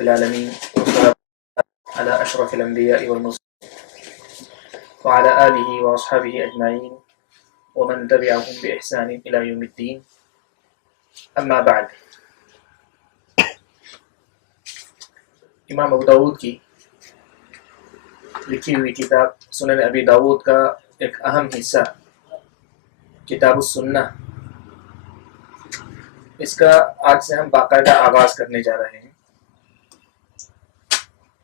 العالمين والسلام على أشرف الأنبياء والمرسلين وعلى آله وأصحابه أجمعين ومن تبعهم بإحسان إلى يوم الدين أما بعد. امام ابو داود کی لکھی ہوئی کتاب سنن ابی داود کا ایک اہم حصہ کتاب السنہ، اس کا آج سے ہم باقاعدہ آغاز کرنے جا رہے ہیں.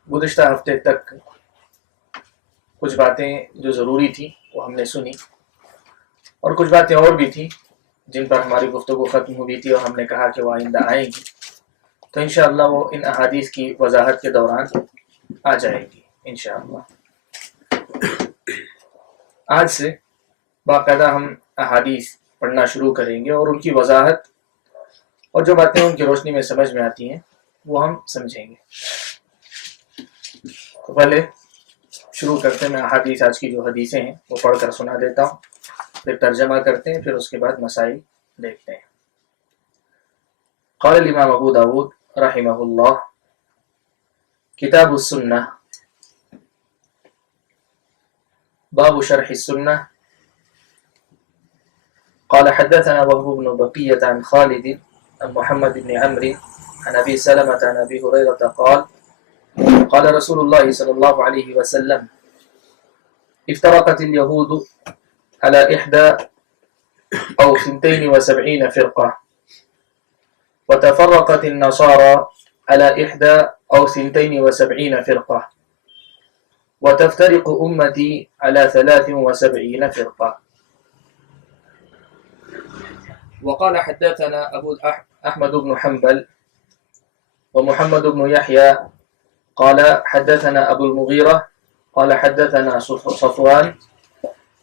گزشتہ ہفتے تک کچھ باتیں جو ضروری تھیں وہ ہم نے سنی، اور کچھ باتیں اور بھی تھیں جن پر ہماری گفتگو ختم ہوئی تھی اور ہم نے کہا کہ وہ آئندہ آئیں گی، تو انشاءاللہ وہ ان احادیث کی وضاحت کے دوران آ جائے گی انشاءاللہ. آج سے باقاعدہ ہم احادیث پڑھنا شروع کریں گے اور ان کی وضاحت اور جو باتیں ان کی روشنی میں سمجھ میں آتی ہیں وہ ہم سمجھیں گے. تو پہلے شروع کرتے ہیں. میں احادیث آج کی جو حدیثیں ہیں وہ پڑھ کر سنا دیتا ہوں، پھر ترجمہ کرتے ہیں، پھر اس کے بعد مسائل دیکھتے ہیں. قال الامام ابو داود رحمہ اللہ کتاب السنہ باب شرح السنہ. قال حدثنا وهب بن بقية عن خالد عن محمد بن عمرو عن أبي سلمة عن أبي هريرة قال قال رسول الله صلى الله عليه وسلم افترقت اليهود على 71 أو 72 فرقة وتفرقت النصارى على 71 أو 72 فرقة وتفترق أمتي على 73 فرقة. وقال حدثنا أبو أحمد بن حنبل ومحمد بن يحيى قال حدثنا أبو المغيرة قال حدثنا صفوان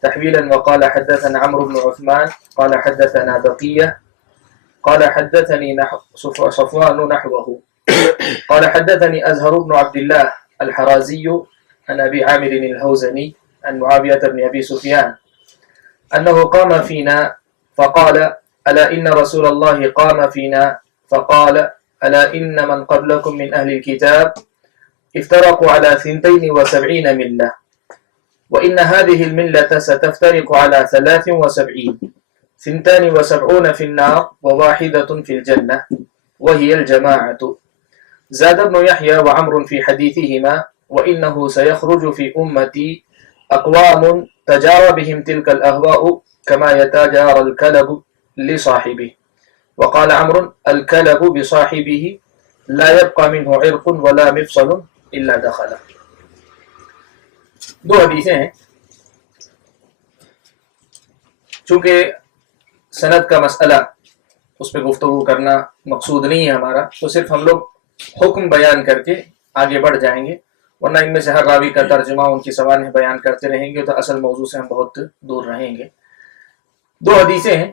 تحويلا وقال حدثنا عمرو بن عثمان قال حدثنا بقية قال حدثني صفوان نحوه قال حدثني أزهر بن عبد الله الحرازي عن أبي عامر الهوزني عن معاوية بن أبي سفيان أنه قام فينا فقال ألا إن رسول الله قام فينا فقال ألا إن من قبلكم من أهل الكتاب افترقوا على 72 ملة وإن هذه الملة ستفترق على 73 72 في النار وواحدة في الجنة وهي الجماعة. زاد ابن يحيى وعمر في حديثهما وإنه سيخرج في أمتي أقوام تجارى بهم تلك الأهواء كما يتجارى الكلب لصاحبه. وقال عمرو الكلب بصاحبه لا يبقى منه عرق ولا مفصل إلا دخله. دو حدیثیں ہیں. چونکہ سند کا مسئلہ اس پہ گفتگو کرنا مقصود نہیں ہے ہمارا، تو صرف ہم لوگ حکم بیان کر کے آگے بڑھ جائیں گے، ورنہ ان میں سے ہر راوی کا ترجمہ ان کی سوانح بیان کرتے رہیں گے تو اصل موضوع سے ہم بہت دور رہیں گے. دو حدیثیں ہیں.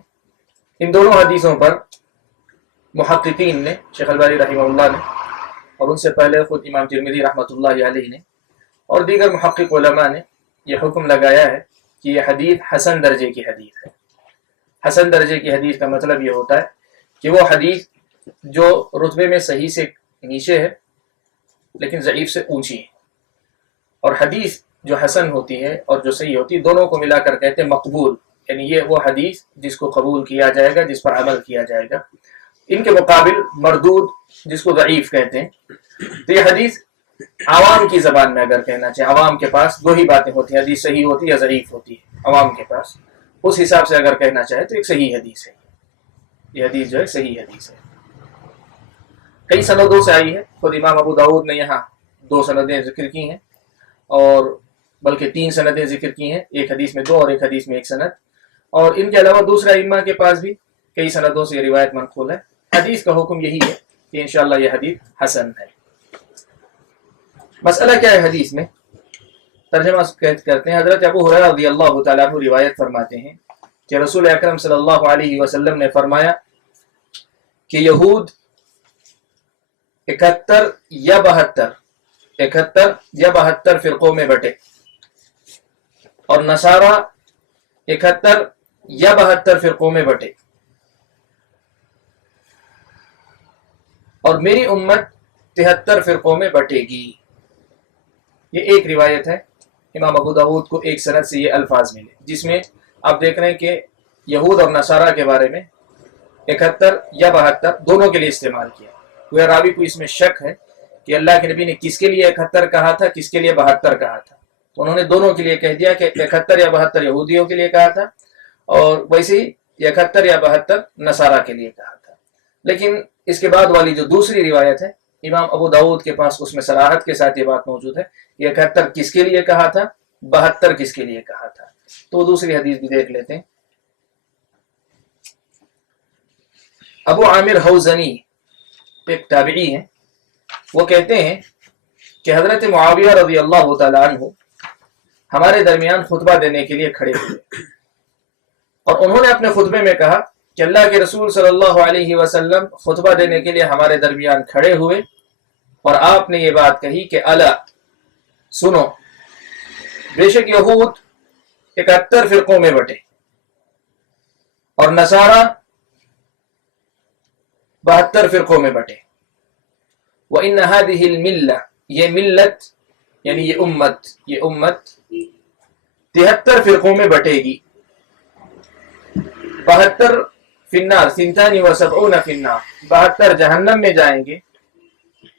ان دونوں حدیثوں پر محققین نے، شیخ البانی رحمہ اللہ نے، اور ان سے پہلے خود امام ترمذی رحمۃ اللہ علیہ نے اور دیگر محقق علماء نے یہ حکم لگایا ہے کہ یہ حدیث حسن درجے کی حدیث ہے. حسن درجے کی حدیث کا مطلب یہ ہوتا ہے کہ وہ حدیث جو رتبے میں صحیح سے نیچے ہے لیکن ضعیف سے اونچی ہے. اور حدیث جو حسن ہوتی ہے اور جو صحیح ہوتی ہے دونوں کو ملا کر کہتے ہیں مقبول، یعنی یہ وہ حدیث جس کو قبول کیا جائے گا، جس پر عمل کیا جائے گا. ان کے مقابل مردود جس کو ضعیف کہتے ہیں. تو یہ حدیث عوام کی زبان میں اگر کہنا چاہے، عوام کے پاس دو ہی باتیں ہوتی ہیں، حدیث صحیح ہوتی ہے یا ضعیف ہوتی ہے. عوام کے پاس اس حساب سے اگر کہنا چاہے تو ایک صحیح حدیث ہے. یہ حدیث جو ہے صحیح حدیث ہے. کئی سندوں سے آئی ہے. خود امام ابو داود نے یہاں 2 سندیں ذکر کی ہیں، اور بلکہ 3 سندیں ذکر کی ہیں. ایک حدیث میں 2 اور ایک حدیث میں 1 سند. اور ان کے علاوہ دوسرا ائمہ کے پاس بھی کئی سندوں سے یہ روایت منقول ہے. حدیث کا حکم یہی ہے کہ انشاءاللہ یہ حدیث حسن ہے. مسئلہ کیا ہے حدیث میں؟ ترجمہ کرتے ہیں. حضرت ابو ہریرہ رضی اللہ تعالیٰ عنہ روایت فرماتے ہیں کہ رسول اکرم صلی اللہ علیہ وسلم نے فرمایا کہ یہود 71 یا 72 فرقوں میں بٹے، اور نصارہ 71 یا 72 فرقوں میں بٹے، اور میری امت 73 فرقوں میں بٹے گی. یہ ایک روایت ہے امام ابو داؤد کو ایک سند سے یہ الفاظ ملے، جس میں آپ دیکھ رہے ہیں کہ یہود اور نصارہ کے بارے میں 71 یا 72 دونوں کے لیے استعمال کیا. کوئی راوی کو اس میں شک ہے کہ اللہ کے نبی نے کس کے لیے 71 کہا تھا، کس کے لیے 72 کہا تھا، تو انہوں نے دونوں کے لیے کہہ دیا کہ 71 یا 72 یہودیوں کے لیے کہا تھا اور ویسے ہی 71 یا 72 نصارہ کے لیے کہا تھا. لیکن اس کے بعد والی جو دوسری روایت ہے امام ابو داؤد کے پاس اس میں صراحت کے ساتھ یہ بات موجود ہے کہ 71 کس کے لیے کہا تھا، 72 کس کے لیے کہا تھا. تو دوسری حدیث بھی دیکھ لیتے ہیں. ابو عامر حوزنی ایک تابعی ہیں، وہ کہتے ہیں کہ حضرت معاویہ رضی اللہ تعالیٰ عنہ ہمارے درمیان خطبہ دینے کے لیے کھڑے ہوئے اور انہوں نے اپنے خطبے میں کہا کہ اللہ کے رسول صلی اللہ علیہ وسلم خطبہ دینے کے لیے ہمارے درمیان کھڑے ہوئے اور آپ نے یہ بات کہی کہ الا سنو، بے شک یہود 71 فرقوں میں بٹے اور نصارہ 72 فرقوں میں بٹے. وَإِنَّ هَذِهِ الْمِلَّةِ، یہ ملت یعنی یہ امت 73 فرقوں میں بٹے گی. 72 فی النار، 72 فی النار، 72 جہنم میں جائیں گے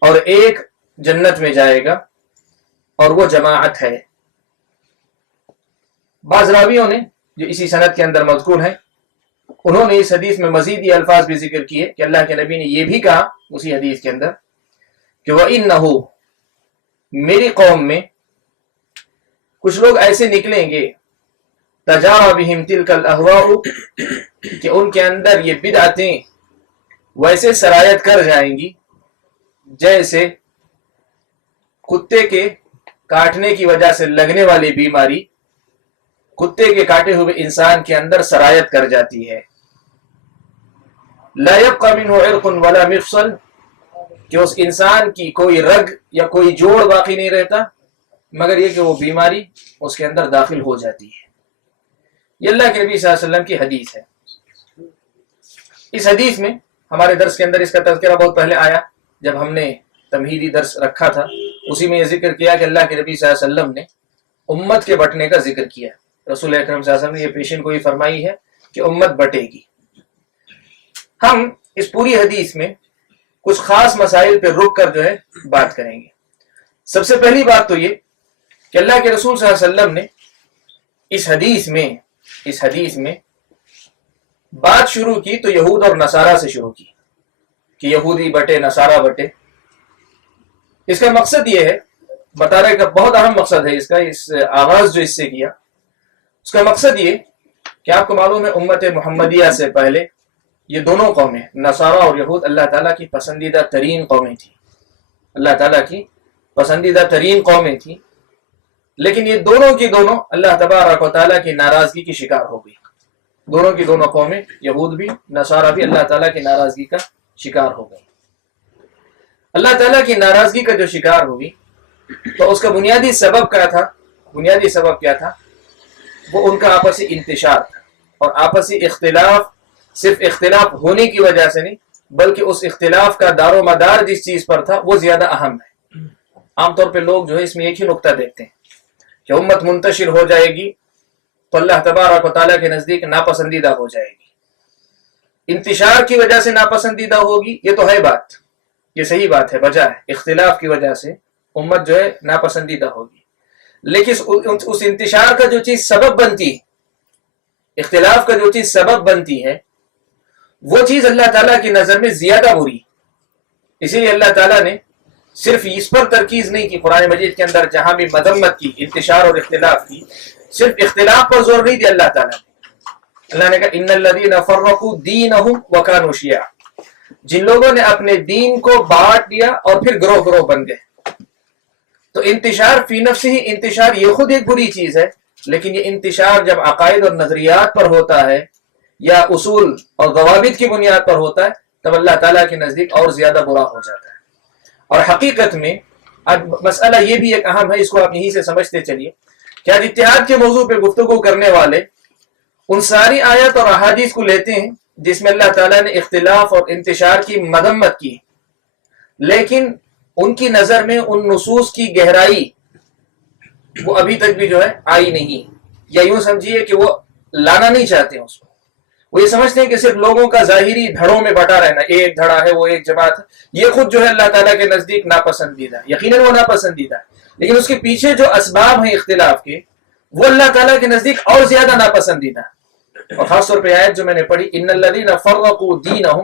اور ایک جنت میں جائے گا اور وہ جماعت ہے. بعض راویوں نے جو اسی سند کے اندر مذکور ہیں انہوں نے اس حدیث میں مزید یہ الفاظ بھی ذکر کیے کہ اللہ کے نبی نے یہ بھی کہا اسی حدیث کے اندر کہ وَإِنَّهُ، میری قوم میں کچھ لوگ ایسے نکلیں گے تَجَارَ بِهِمْ تِلْكَ الْأَهْوَاءُ کہ ان کے اندر یہ بدعتیں ویسے سرایت کر جائیں گی جیسے کتے کے کاٹنے کی وجہ سے لگنے والی بیماری کتے کے کاٹے ہوئے انسان کے اندر سرایت کر جاتی ہے. لا يبقى منه عرق ولا مفصل، کہ اس انسان کی کوئی رگ یا کوئی جوڑ باقی نہیں رہتا مگر یہ کہ وہ بیماری اس کے اندر داخل ہو جاتی ہے. یہ اللہ کے نبی صلی اللہ علیہ وسلم کی حدیث ہے. اس حدیث میں ہمارے درس کے اندر اس کا تذکرہ بہت پہلے آیا جب ہم نے تمہیدی درس رکھا تھا. اسی میں یہ ذکر کیا کہ اللہ کے نبی صلی اللہ علیہ وسلم نے امت کے بٹنے کا ذکر کیا. رسول اکرم صلی اللہ علیہ وسلم نے یہ پیشین گوئی فرمائی ہے کہ امت بٹے گی. ہم اس پوری حدیث میں کچھ خاص مسائل پہ رک کر جو ہے بات کریں گے. سب سے پہلی بات تو یہ کہ اللہ کے رسول صلی اللہ علیہ وسلم نے اس حدیث میں بات شروع کی تو یہود اور نصارہ سے شروع کی کہ یہودی بٹے نصارہ بٹے. اس کا مقصد یہ ہے بتا رہے کا بہت اہم مقصد ہے اس کا، اس آغاز جو اس سے کیا اس کا مقصد یہ کہ آپ کو معلوم ہے امت محمدیہ سے پہلے یہ دونوں قومیں نصارہ اور یہود اللہ تعالیٰ کی پسندیدہ ترین قومیں تھیں. اللہ تعالیٰ کی پسندیدہ ترین قومیں تھیں، لیکن یہ دونوں کی دونوں اللہ تبارک و تعالیٰ کی ناراضگی کی شکار ہو گئی. دونوں کی دونوں قومیں یہود بھی نصارہ بھی اللہ تعالیٰ کی ناراضگی کا شکار ہو گئی. اللہ تعالیٰ کی ناراضگی کا جو شکار ہوئی تو اس کا بنیادی سبب کیا تھا؟ وہ ان کا آپسی انتشار تھا اور آپسی اختلاف صرف اختلاف ہونے کی وجہ سے نہیں بلکہ اس اختلاف کا دار و مدار جس چیز پر تھا وہ زیادہ اہم ہے. عام طور پہ لوگ جو ہے اس میں ایک ہی نقطہ دیکھتے ہیں کہ امت منتشر ہو جائے گی تو اللہ تبارک و تعالیٰ کے نزدیک ناپسندیدہ ہو جائے گی. انتشار کی وجہ سے ناپسندیدہ ہوگی یہ تو ہے بات، یہ صحیح بات ہے، وجہ ہے اختلاف کی وجہ سے امت جو ہے ناپسندیدہ ہوگی. لیکن اس انتشار کا جو چیز سبب بنتی ہے، اختلاف کا جو چیز سبب بنتی ہے وہ چیز اللہ تعالیٰ کی نظر میں زیادہ بری. اسی لیے اللہ تعالیٰ نے صرف اس پر ترکیز نہیں کی قرآن مجید کے اندر، جہاں بھی مذمت کی انتشار اور اختلاف کی، صرف اختلاف پر زور نہیں دیا اللہ تعالیٰ نے. اللہ نے کہا ان الذین فرقوا دینہم وکانوا شیعا، جن لوگوں نے اپنے دین کو بانٹ دیا اور پھر گروہ گروہ بن گئے. تو انتشار فی نفس ہی انتشار یہ خود ایک بری چیز ہے، لیکن یہ انتشار جب عقائد اور نظریات پر ہوتا ہے یا اصول اور ضوابط کی بنیاد پر ہوتا ہے تب اللہ تعالیٰ کے نزدیک اور زیادہ برا ہو جاتا ہے. اور حقیقت میں اب مسئلہ یہ بھی ایک اہم ہے، اس کو آپ یہیں سے سمجھتے چلیے کہ آج اتحاد کے موضوع پہ گفتگو کرنے والے ان ساری آیات اور احادیث کو لیتے ہیں جس میں اللہ تعالیٰ نے اختلاف اور انتشار کی مذمت کی، لیکن ان کی نظر میں ان نصوص کی گہرائی وہ ابھی تک بھی جو ہے آئی نہیں، یا یوں سمجھیے کہ وہ لانا نہیں چاہتے ہیں اس کو. وہ یہ سمجھتے ہیں کہ صرف لوگوں کا ظاہری دھڑوں میں بٹا رہنا، ایک دھڑا ہے وہ ایک جماعت ہے، یہ خود جو ہے اللہ تعالیٰ کے نزدیک ناپسندیدہ، یقیناً وہ ناپسندیدہ ہے، لیکن اس کے پیچھے جو اسباب ہیں اختلاف کے وہ اللہ تعالیٰ کے نزدیک اور زیادہ ناپسندیدہ. اور خاص طور پہ آیت جو میں نے پڑھی، ان الذین فرقوا دینہم،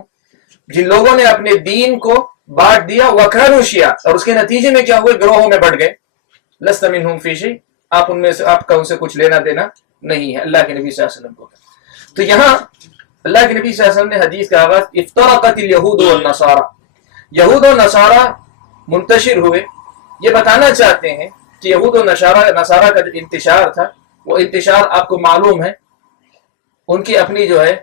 جن لوگوں نے اپنے دین کو بانٹ دیا، وکانوا شیعا، اور اس کے نتیجے میں کیا ہوئے، گروہوں میں بٹ گئے. لست منہم فی شیء، آپ ان میں سے، آپ کا ان سے کچھ لینا دینا نہیں ہے، اللہ کے نبی صلی اللہ علیہ وسلم کو. تو یہاں اللہ کے نبی صلی اللہ علیہ وسلم نے حدیث کا آغاز افترقت الیہود والنصارى، یہود و نصارہ منتشر ہوئے. یہ بتانا چاہتے ہیں کہ یہود و نصارہ کا جو انتشار تھا وہ انتشار آپ کو معلوم ہے ان کی اپنی جو ہے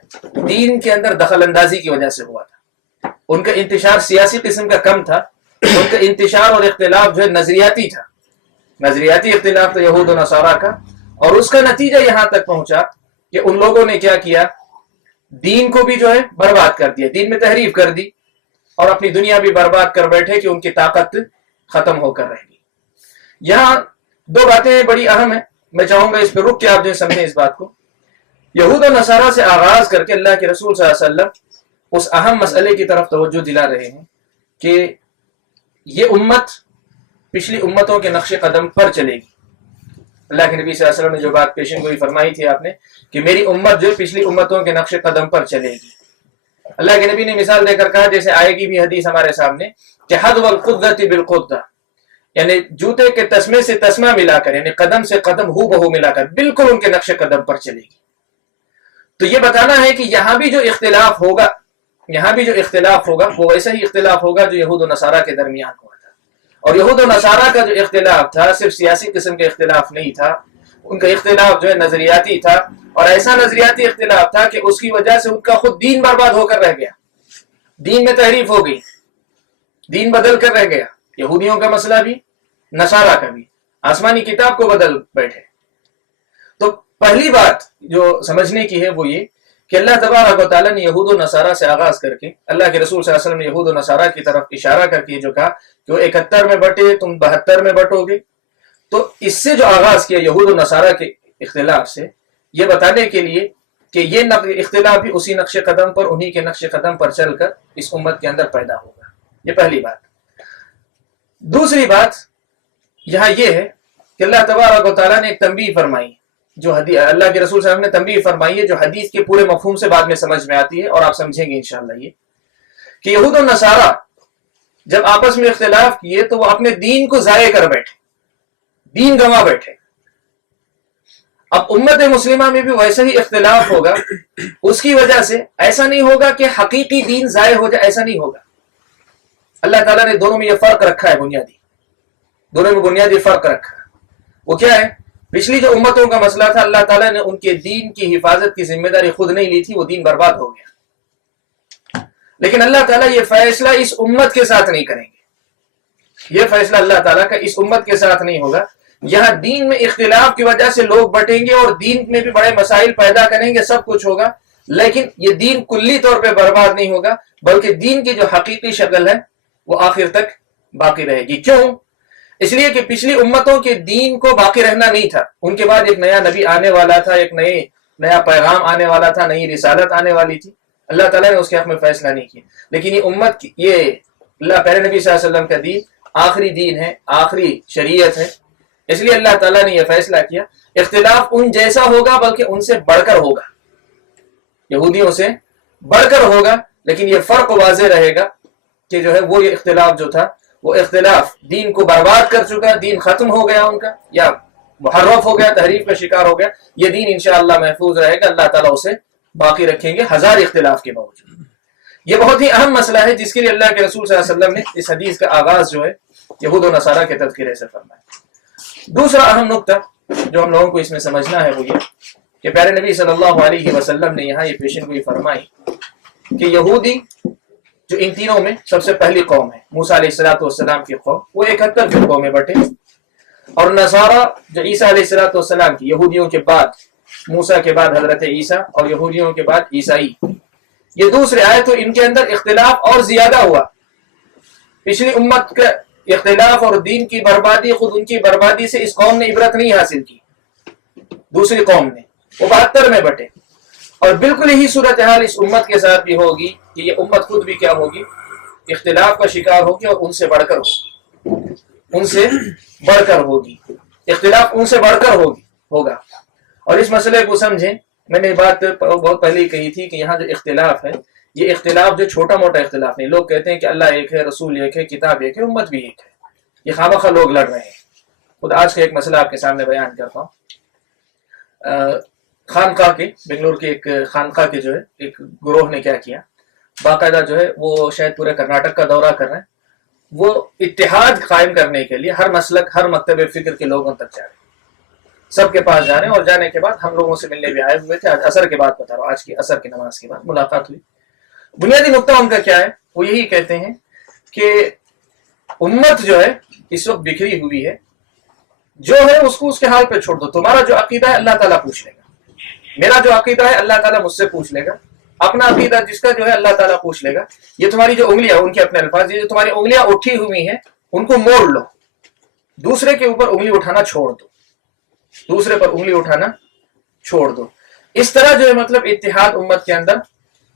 دین کے اندر دخل اندازی کی وجہ سے ہوا تھا. ان کا انتشار سیاسی قسم کا کم تھا، ان کا انتشار اور اختلاف جو ہے نظریاتی تھا، نظریاتی اختلاف تھا یہود و نصارہ کا. اور اس کا نتیجہ یہاں تک پہنچا کہ ان لوگوں نے کیا کیا، دین کو بھی جو ہے برباد کر دیا، دین میں تحریف کر دی، اور اپنی دنیا بھی برباد کر بیٹھے کہ ان کی طاقت ختم ہو کر رہ گئی. یہاں دو باتیں بڑی اہم ہیں، میں چاہوں گا اس پہ رک کے آپ جو سمجھیں اس بات کو. یہود و نصارہ سے آغاز کر کے اللہ کے رسول صلی اللہ علیہ وسلم اس اہم مسئلے کی طرف توجہ دلا رہے ہیں کہ یہ امت پچھلی امتوں کے نقش قدم پر چلے گی. اللہ کے نبی صلی اللہ علیہ وسلم نے جو بات پیشن گوئی فرمائی تھی آپ نے کہ میری امت جو پچھلی امتوں کے نقش قدم پر چلے گی. اللہ کے نبی نے مثال دے کر کہا، جیسے آئے گی بھی حدیث ہمارے سامنے، کہ حذو القدۃ بالقدۃ، یعنی جوتے کے تسمے سے تسمہ ملا کر، یعنی قدم سے قدم ہو بہو ملا کر بالکل ان کے نقش قدم پر چلے گی. تو یہ بتانا ہے کہ یہاں بھی جو اختلاف ہوگا، یہاں بھی جو اختلاف ہوگا وہ ویسا ہی اختلاف ہوگا جو یہود و نصارہ کے درمیان ہوا تھا. اور یہود و نصارہ کا جو اختلاف تھا صرف سیاسی قسم کا اختلاف نہیں تھا، ان کا اختلاف جو ہے نظریاتی تھا، اور ایسا نظریاتی اختلاف تھا کہ اس کی وجہ سے ان کا خود دین برباد ہو کر رہ گیا، دین میں تحریف ہو گئی، دین بدل کر رہ گیا. یہودیوں کا مسئلہ بھی، نصارہ کا بھی، آسمانی کتاب کو بدل بیٹھے. تو پہلی بات جو سمجھنے کی ہے وہ یہ کہ اللہ تبارک و تعالیٰ نے یہود و نصارہ سے آغاز کر کے، اللہ کے رسول صلی اللہ علیہ وسلم نے یہود و نصارہ کی طرف اشارہ کر کے جو کہا کہ وہ 71 میں بٹے، تم 72 میں بٹو گے. تو اس سے جو آغاز کیا یہود و نصارہ کے اختلاف سے، یہ بتانے کے لیے کہ یہ اختلاف بھی اسی نقش قدم پر، انہی کے نقش قدم پر چل کر اس امت کے اندر پیدا ہوگا. یہ پہلی بات. دوسری بات یہاں یہ ہے کہ اللہ تبارک و تعالیٰ نے ایک تنبیہ فرمائی، جو اللہ کے رسول صلی اللہ علیہ وسلم نے تنبیہ فرمائی ہے، جو حدیث کے پورے مفہوم سے بعد میں سمجھ میں آتی ہے، اور آپ سمجھیں گے انشاءاللہ یہ کہ یہود و نصارہ جب آپس میں اختلاف کیے تو وہ اپنے دین کو ضائع کر بیٹھے، دین گنوا بیٹھے. اب امت مسلمہ میں بھی ویسا ہی اختلاف ہوگا، اس کی وجہ سے ایسا نہیں ہوگا کہ حقیقی دین ضائع ہو جائے، ایسا نہیں ہوگا. اللہ تعالیٰ نے دونوں میں یہ فرق رکھا ہے، بنیادی دونوں میں بنیادی فرق رکھا ہے. وہ کیا ہے؟ پچھلی جو امتوں کا مسئلہ تھا، اللہ تعالیٰ نے ان کے دین کی حفاظت کی ذمہ داری خود نہیں لی تھی، وہ دین برباد ہو گیا. لیکن اللہ تعالیٰ یہ فیصلہ اس امت کے ساتھ نہیں کریں گے، یہ فیصلہ اللہ تعالیٰ کا اس امت کے ساتھ نہیں ہوگا. یہاں دین میں اختلاف کی وجہ سے لوگ بٹیں گے اور دین میں بھی بڑے مسائل پیدا کریں گے، سب کچھ ہوگا، لیکن یہ دین کلی طور پہ برباد نہیں ہوگا، بلکہ دین کی جو حقیقی شکل ہے وہ آخر تک باقی رہے گی. کیوں؟ اس لیے کہ پچھلی امتوں کے دین کو باقی رہنا نہیں تھا، ان کے بعد ایک نیا نبی آنے والا تھا، ایک نیا پیغام آنے والا تھا، نئی رسالت آنے والی تھی. اللہ تعالیٰ نے اس کے حق میں فیصلہ نہیں کیا، لیکن یہ امت کی، یہ اللہ پیارے نبی صلی اللہ علیہ وسلم کا دین آخری دین ہے، آخری شریعت ہے. اس لیے اللہ تعالیٰ نے یہ فیصلہ کیا اختلاف ان جیسا ہوگا بلکہ ان سے بڑھ کر ہوگا، یہودیوں سے بڑھ کر ہوگا، لیکن یہ فرق واضح رہے گا کہ جو ہے وہ یہ اختلاف جو تھا وہ اختلاف دین کو برباد کر چکا، دین ختم ہو گیا ان کا، یا محرف ہو گیا، تحریف کا شکار ہو گیا. یہ دین انشاءاللہ محفوظ رہے گا، اللہ تعالیٰ اسے باقی رکھیں گے ہزار اختلاف کے باوجود. یہ بہت ہی اہم مسئلہ ہے جس کے لیے اللہ کے رسول صلی اللہ علیہ وسلم نے اس حدیث کا آغاز جو ہے یہود و نصارہ کے تذکرے سے فرمایا. دوسرا اہم نقطہ جو ہم لوگوں کو اس میں سمجھنا ہے وہ یہ کہ پیارے نبی صلی اللہ علیہ وسلم نے یہاں یہ پیشن گوئی فرمائی کہ یہودی جو ان تینوں میں سب سے پہلی قوم ہے، موسیٰ علیہ السلام کی قوم، وہ 71 فرقوں میں بٹے، اور نصارہ جو عیسیٰ علیہ السلام کی، یہودیوں کے بعد، موسیٰ کے بعد حضرت عیسیٰ، اور یہودیوں کے بعد عیسائی، یہ دوسرے آئے تو ان کے اندر اختلاف اور زیادہ ہوا. پچھلی امت کا اختلاف اور دین کی بربادی، خود ان کی بربادی سے اس قوم نے عبرت نہیں حاصل کی، دوسری قوم نے، وہ 72 میں بٹے. اور بالکل یہی صورتحال اس امت کے ساتھ بھی ہوگی کہ یہ امت خود بھی کیا ہوگی، اختلاف کا شکار ہوگی اور ان سے بڑھ کر ہوگی، ان سے بڑھ کر ہوگی، اختلاف ان سے بڑھ کر ہوگا. اور اس مسئلے کو سمجھیں، میں نے بات بہت پہلے ہی کہی تھی کہ یہاں جو اختلاف ہے، یہ اختلاف جو چھوٹا موٹا اختلاف نہیں. لوگ کہتے ہیں کہ اللہ ایک ہے، رسول ایک ہے، کتاب ایک ہے، امت بھی ایک ہے. یہ خامخواہ لوگ لڑ رہے ہیں. خود آج کا ایک مسئلہ آپ کے سامنے بیان کرتا ہوں. خانقاہ کے، بنگلور کے ایک خانقاہ کے جو ہے ایک گروہ نے کیا کیا، باقاعدہ جو ہے وہ شاید پورے کرناٹک کا دورہ کر رہے ہیں. وہ اتحاد قائم کرنے کے لیے ہر مسلک، ہر مکتب فکر کے لوگوں تک جا رہے ہیں، سب کے پاس جا رہے ہیں. اور جانے کے بعد ہم لوگوں سے ملنے بھی آئے ہوئے تھے. آج عصر کے بعد بتا رہا ہوں، آج کی عصر کی نماز کے بعد ملاقات ہوئی. بنیادی نقطہ ان کا کیا ہے، وہ یہی کہتے ہیں کہ امت جو ہے اس وقت بکھری ہوئی ہے، جو ہے اس کو اس کے حال پہ چھوڑ دو. تمہارا جو عقیدہ ہے اللہ تعالیٰ پوچھ لے گا، میرا جو عقیدہ ہے اللہ تعالیٰ مجھ سے پوچھ لے گا، اپنا عقیدہ جس کا جو ہے اللہ تعالیٰ پوچھ لے گا. یہ تمہاری جو انگلیاں، ان کے اپنے الفاظ، یہ جو تمہاری انگلیاں اٹھی ہوئی ہیں ان کو موڑ لو، دوسرے کے اوپر انگلی اٹھانا چھوڑ دو، دوسرے پر انگلی اٹھانا چھوڑ دو. اس طرح جو ہے مطلب اتحاد امت کے اندر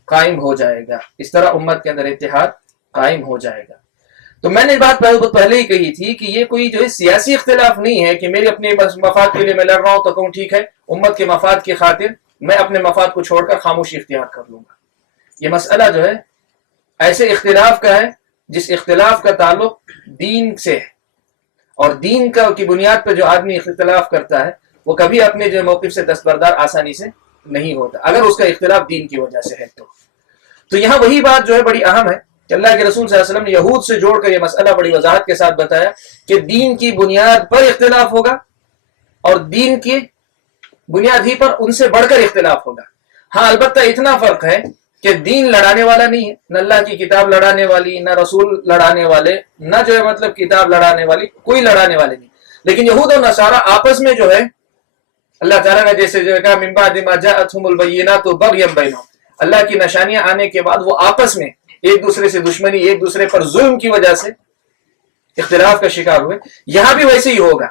قائم ہو جائے گا، اس طرح امت کے اندر اتحاد قائم ہو جائے گا. تو میں نے بات پہلے ہی کہی تھی کہ یہ کوئی جو ہے سیاسی اختلاف نہیں ہے کہ میرے اپنے مفاد کے لیے میں لڑ رہا ہوں تو کہوں ٹھیک ہے، امت کے مفاد کی خاطر میں اپنے مفاد کو چھوڑ کر خاموشی اختیار کر لوں گا. یہ مسئلہ جو ہے ایسے اختلاف کا ہے جس اختلاف کا تعلق دین سے ہے، اور دین کا کی بنیاد پہ جو آدمی اختلاف کرتا ہے وہ کبھی اپنے جو موقف سے دستبردار آسانی سے نہیں ہوتا، اگر اس کا اختلاف دین کی وجہ سے ہے. تو یہاں وہی بات جو ہے بڑی اہم ہے کہ اللہ کے رسول صلی اللہ علیہ وسلم نے یہود سے جوڑ کر یہ مسئلہ بڑی وضاحت کے ساتھ بتایا کہ دین کی بنیاد پر اختلاف ہوگا اور دین کی بنیاد ہی پر ان سے بڑھ کر اختلاف ہوگا. ہاں البتہ اتنا فرق ہے کہ دین لڑانے والا نہیں ہے، نہ اللہ کی کتاب لڑانے والی، نہ رسول لڑانے والے، نہ جو ہے مطلب کتاب لڑانے والی، کوئی لڑانے والے نہیں. لیکن یہود اور نصارہ آپس میں جو ہے اللہ تعالیٰ نے جیسے جو کہا من بعد ما جاءتهم البینات بغیا بینہم، اللہ کی نشانیاں آنے کے بعد وہ آپس میں ایک دوسرے سے دشمنی، ایک دوسرے پر ظلم کی وجہ سے اختلاف کا شکار ہوئے. یہاں بھی ویسے ہی ہوگا.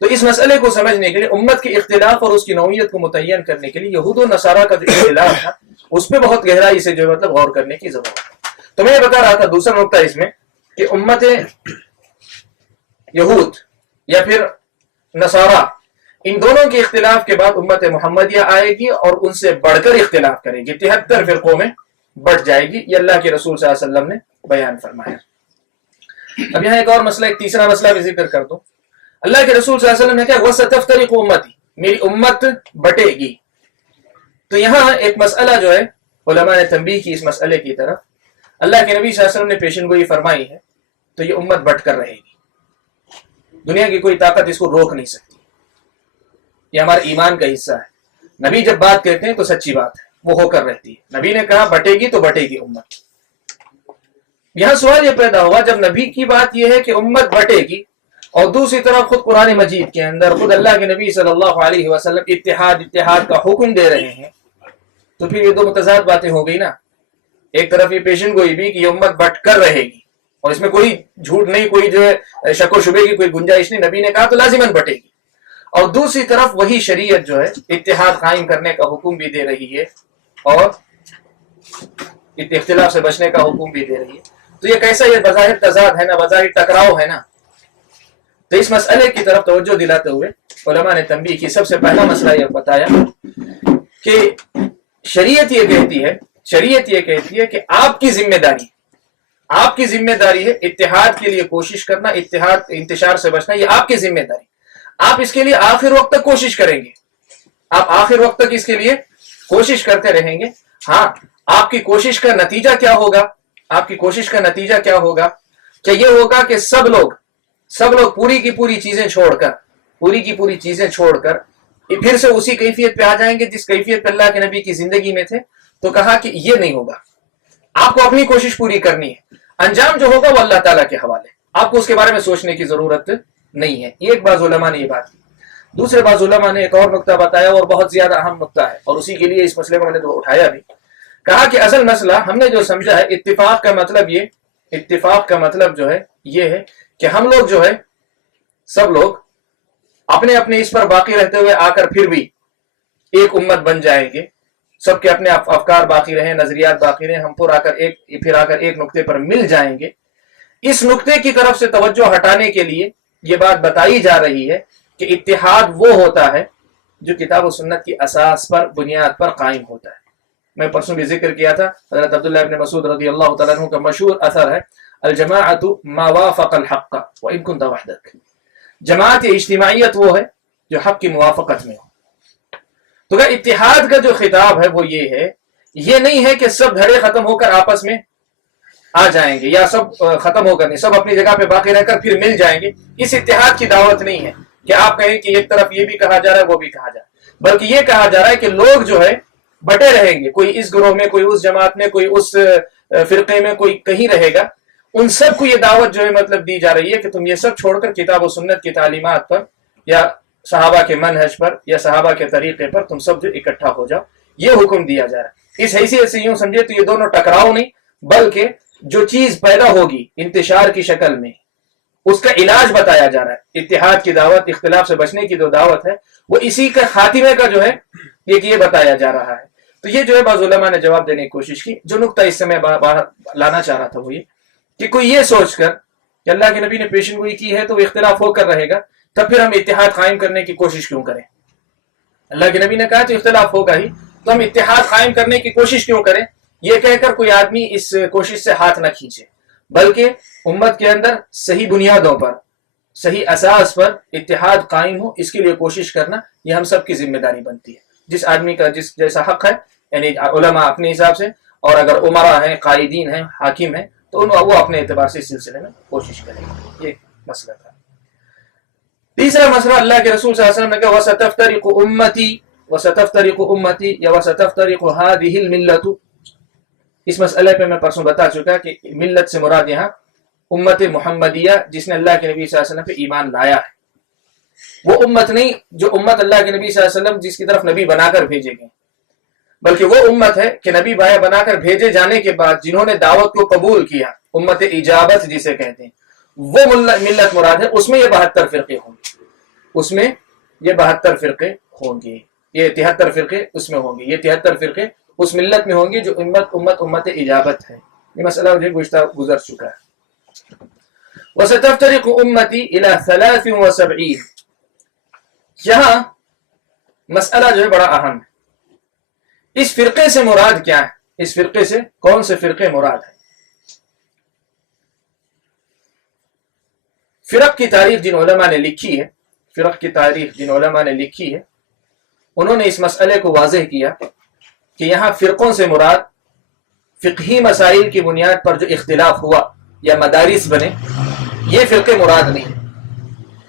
تو اس مسئلے کو سمجھنے کے لیے، امت کے اختلاف اور اس کی نوعیت کو متعین کرنے کے لیے یہود و نصارہ کا جو اختلاف تھا اس پہ بہت گہرائی سے جو مطلب غور کرنے کی ضرورت ہے. تو میں یہ بتا رہا تھا دوسرا نقطہ اس میں کہ امت یہود یا پھر نصارہ، ان دونوں کے اختلاف کے بعد امت محمدیہ آئے گی اور ان سے بڑھ کر اختلاف کرے گی، 73 فرقوں میں بڑھ جائے گی. یہ اللہ کے رسول صلی اللہ علیہ وسلم نے بیان فرمایا. اب یہاں ایک اور مسئلہ، ایک تیسرا مسئلہ بھی ذکر کر دوں. اللہ کے رسول صلی اللہ علیہ وسلم نے کہا وَسَتَفْتَرِقُ أُمَّتِي، میری امت بٹے گی. تو یہاں ایک مسئلہ جو ہے علماء نے تنبیہ کی اس مسئلے کی طرف. اللہ کے نبی صلی اللہ علیہ وسلم نے پیشن گوئی فرمائی ہے تو یہ امت بٹ کر رہے گی، دنیا کی کوئی طاقت اس کو روک نہیں سکتی. یہ ہمارا ایمان کا حصہ ہے. نبی جب بات کہتے ہیں تو سچی بات ہے، وہ ہو کر رہتی ہے. نبی نے کہا بٹے گی تو بٹے گی امت. یہاں سوال یہ پیدا ہوا جب نبی کی بات یہ ہے کہ امت بٹے گی اور دوسری طرف خود قرآن مجید کے اندر خود اللہ کے نبی صلی اللہ علیہ وسلم اتحاد کا حکم دے رہے ہیں، تو پھر یہ دو متضاد باتیں ہو گئی نا. ایک طرف یہ پیشن گوئی بھی کہ یہ امت بٹ کر رہے گی اور اس میں کوئی جھوٹ نہیں، کوئی جو ہے شک و شبے کی کوئی گنجائش نہیں، نبی نے کہا تو لازماً بٹے گی. اور دوسری طرف وہی شریعت جو ہے اتحاد قائم کرنے کا حکم بھی دے رہی ہے اور اختلاف سے بچنے کا حکم بھی دے رہی ہے. تو یہ کیسا، یہ بظاہر تضاد ہے نا، بظاہر ٹکراؤ ہے نا. تو اس مسئلے کی طرف توجہ دلاتے ہوئے علماء نے تنبیہ کی. سب سے پہلا مسئلہ یہ بتایا کہ شریعت یہ کہتی ہے کہ آپ کی ذمہ داری ہے اتحاد کے لیے کوشش کرنا، اتحاد انتشار سے بچنا، یہ آپ کی ذمہ داری. آپ اس کے لیے آخر وقت تک کوشش کریں گے، آپ آخر وقت تک اس کے لیے کوشش کرتے رہیں گے. ہاں آپ کی کوشش کا نتیجہ کیا ہوگا؟ آپ کی کوشش کا نتیجہ کیا ہوگا؟ کہ یہ ہوگا کہ سب لوگ پوری کی پوری چیزیں چھوڑ کر پھر سے اسی کیفیت پہ آ جائیں گے جس کیفیت پہ اللہ کے نبی کی زندگی میں تھے. تو کہا کہ یہ نہیں ہوگا، آپ کو اپنی کوشش پوری کرنی ہے، انجام جو ہوگا وہ اللہ تعالیٰ کے حوالے، آپ کو اس کے بارے میں سوچنے کی ضرورت نہیں ہے. ایک بعض علماء نے یہ بات کی. دوسرے بعض علماء نے ایک اور نقطہ بتایا اور بہت زیادہ اہم نقطہ ہے، اور اسی کے لیے اس مسئلے کو میں نے تو اٹھایا بھی. کہا کہ اصل مسئلہ ہم نے جو سمجھا ہے اتفاق کا مطلب یہ اتفاق کا مطلب جو ہے یہ ہے کہ ہم لوگ جو ہے سب لوگ اپنے اپنے اس پر باقی رہتے ہوئے آ کر پھر بھی ایک امت بن جائیں گے. سب کے اپنے افکار باقی رہیں, نظریات باقی رہیں, ہم پھر آ کر ایک نقطے پر مل جائیں گے. اس نقطے کی طرف سے توجہ ہٹانے کے لیے یہ بات بتائی جا رہی ہے کہ اتحاد وہ ہوتا ہے جو کتاب و سنت کی اساس پر, بنیاد پر قائم ہوتا ہے. میں پرسوں بھی ذکر کیا تھا, حضرت عبداللہ ابن مسعود رضی اللہ تعالیٰ عنہ کا مشہور اثر ہے, الجماعت ما وافق الحق وان كنت وحدك. جماعت اجتماعیت وہ ہے جو حق کی موافقت میں ہو. تو کہ اتحاد کا جو خطاب ہے وہ یہ ہے, یہ نہیں ہے کہ سب دھڑے ختم ہو کر آپس میں آ جائیں گے, یا سب ختم ہو کر نہیں, سب اپنی جگہ پہ باقی رہ کر پھر مل جائیں گے. اس اتحاد کی دعوت نہیں ہے کہ آپ کہیں کہ ایک طرف یہ بھی کہا جا رہا ہے وہ بھی کہا جا رہا ہے, بلکہ یہ کہا جا رہا ہے کہ لوگ جو ہے بٹے رہیں گے, کوئی اس گروہ میں, کوئی اس جماعت میں, کوئی اس فرقے میں, کوئی کہیں رہے گا. ان سب کو یہ دعوت جو ہے مطلب دی جا رہی ہے کہ تم یہ سب چھوڑ کر کتاب و سنت کی تعلیمات پر یا صحابہ کے منہج پر یا صحابہ کے طریقے پر تم سب جو اکٹھا ہو جاؤ, یہ حکم دیا جا رہا ہے. اس حیثیت سے یوں سمجھے تو یہ دونوں ٹکراؤ نہیں, بلکہ جو چیز پیدا ہوگی انتشار کی شکل میں اس کا علاج بتایا جا رہا ہے. اتحاد کی دعوت, اختلاف سے بچنے کی جو دعوت ہے وہ اسی کے خاتمے کا جو ہے یہ بتایا جا رہا ہے. تو یہ جو ہے بعض علماء نے جواب دینے کی کوشش کی. جو نقطہ اس سے میں باہر لانا چاہ رہا تھا وہ یہ کہ کوئی یہ سوچ کر کہ اللہ کے نبی نے پیشن گوئی کی ہے تو وہ اختلاف ہو کر رہے گا, تب پھر ہم اتحاد قائم کرنے کی کوشش کیوں کریں؟ اللہ کے نبی نے کہا تو اختلاف ہوگا ہی, تو ہم اتحاد قائم کرنے کی کوشش کیوں کریں؟ یہ کہہ کر کوئی آدمی اس کوشش سے ہاتھ نہ کھینچے, بلکہ امت کے اندر صحیح بنیادوں پر, صحیح اساس پر اتحاد قائم ہو, اس کے لیے کوشش کرنا یہ ہم سب کی ذمہ داری بنتی ہے. جس آدمی کا جس جیسا حق ہے, یعنی علماء اپنے حساب سے, اور اگر عمرا ہیں, قائدین ہیں, حاکم ہیں, تو وہ اپنے اعتبار سے اس سلسلے میں کوشش کریں گے. یہ مسئلہ تھا. تیسرا مسئلہ اللہ کے رسول صلی اللہ علیہ وسلم نے کہا وَسَتَفْتَرِقُ أُمَّتِي یا وَسَتَفْتَرِقُ هَذِهِ الْمِلَّةُ. اس مسئلے پہ میں پرسوں بتا چکا کہ ملت سے مراد یہاں امت محمدیہ جس نے اللہ کے نبی صلی اللہ علیہ وسلم پہ ایمان لایا ہے. وہ امت نہیں جو امت اللہ کے نبی صلی اللہ علیہ وسلم جس کی طرف نبی بنا کر بھیجے گئے, بلکہ وہ امت ہے کہ نبی بنا کر بھیجے جانے کے بعد جنہوں نے دعوت کو قبول کیا, امت اجابت جسے کہتے ہیں, وہ ملت مراد ہے. اس میں یہ 72 فرقے ہوں گے, اس میں یہ 72 فرقے ہوں گے, یہ 73 فرقے اس میں ہوں گے, یہ 73 فرقے اس ملت میں ہوں گے جو امت اجابت ہے. یہ مسئلہ مجھے گزر چکا ہے. وَسَتَفْتَرِقُ أُمَّتِي إِلَى 73. یہاں مسئلہ جو ہے بڑا اہم ہے. اس فرقے سے مراد کیا ہے؟ اس فرقے سے کون سے فرقے مراد ہے؟ فرق کی تاریخ جن علماء نے لکھی ہے, فرق کی تاریخ جن علماء نے لکھی ہے, انہوں نے اس مسئلے کو واضح کیا کہ یہاں فرقوں سے مراد فقہی مسائل کی بنیاد پر جو اختلاف ہوا یا مدارس بنے, یہ فرقے مراد نہیں.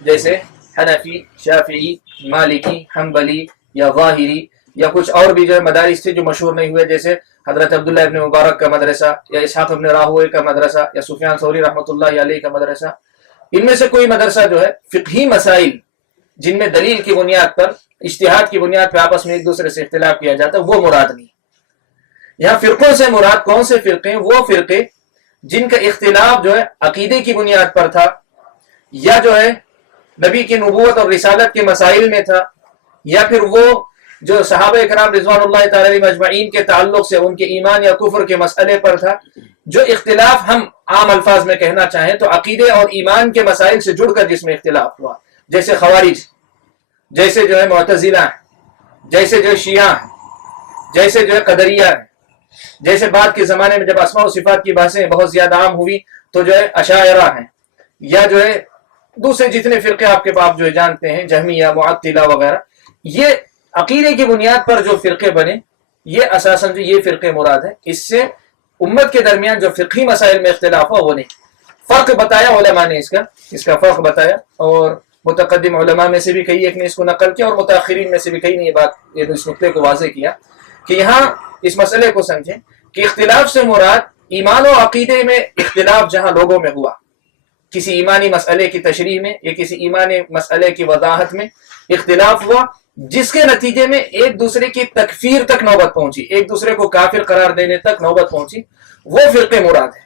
جیسے حنفی, شافعی, مالکی, حنبلی یا ظاہری یا کچھ اور بھی جو مدارس تھے جو مشہور نہیں ہوئے, جیسے حضرت عبداللہ ابن مبارک کا مدرسہ یا اسحاق ابن راہوے کا مدرسہ یا سفیان ثوری رحمۃ اللہ علیہ کا مدرسہ. ان میں سے کوئی مدرسہ جو ہے فقہی مسائل جن میں دلیل کی بنیاد پر, اجتہاد کی بنیاد پر آپس میں ایک دوسرے سے اختلاف کیا جاتا ہے, وہ مراد نہیں. یہاں فرقوں سے مراد کون سے فرقے ہیں؟ وہ فرقے جن کا اختلاف جو ہے عقیدے کی بنیاد پر تھا, یا جو ہے نبی کی نبوت اور رسالت کے مسائل میں تھا, یا پھر وہ جو صحابہ کرام رضوان اللہ تعالی علیہم اجمعین کے تعلق سے ان کے ایمان یا کفر کے مسئلے پر تھا. جو اختلاف ہم عام الفاظ میں کہنا چاہیں تو عقیدے اور ایمان کے مسائل سے جڑ کر جس میں اختلاف ہوا, جیسے خوارج, جیسے جو ہے معتزلہ, جیسے جو شیعہ, جیسے جو ہے قدریہ, جیسے بعد کے زمانے میں جب اسماء و صفات کی بحثیں بہت زیادہ عام ہوئی تو جو ہے اشاعرہ ہیں, یا جو ہے دوسرے جتنے فرقے آپ کے پاس جو ہے جانتے ہیں, جہمیہ, معطلہ وغیرہ. یہ عقیدے کی بنیاد پر جو فرقے بنے, یہ اساساً جو یہ فرقے مراد ہیں. اس سے امت کے درمیان جو فقہی مسائل میں اختلاف ہو وہ نہیں. فرق بتایا علماء نے, اس کا فرق بتایا, اور متقدم علماء میں سے بھی کئی ایک نے اس کو نقل کیا, اور متاخرین میں سے بھی کئی نے یہ اس نقطے کو واضح کیا کہ یہاں اس مسئلے کو سمجھیں کہ اختلاف سے مراد ایمان و عقیدے میں اختلاف جہاں لوگوں میں ہوا, کسی ایمانی مسئلے کی تشریح میں یا کسی ایمانی مسئلے کی وضاحت میں اختلاف ہوا, جس کے نتیجے میں ایک دوسرے کی تکفیر تک نوبت پہنچی, ایک دوسرے کو کافر قرار دینے تک نوبت پہنچی, وہ فرقے مراد ہیں.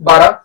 12,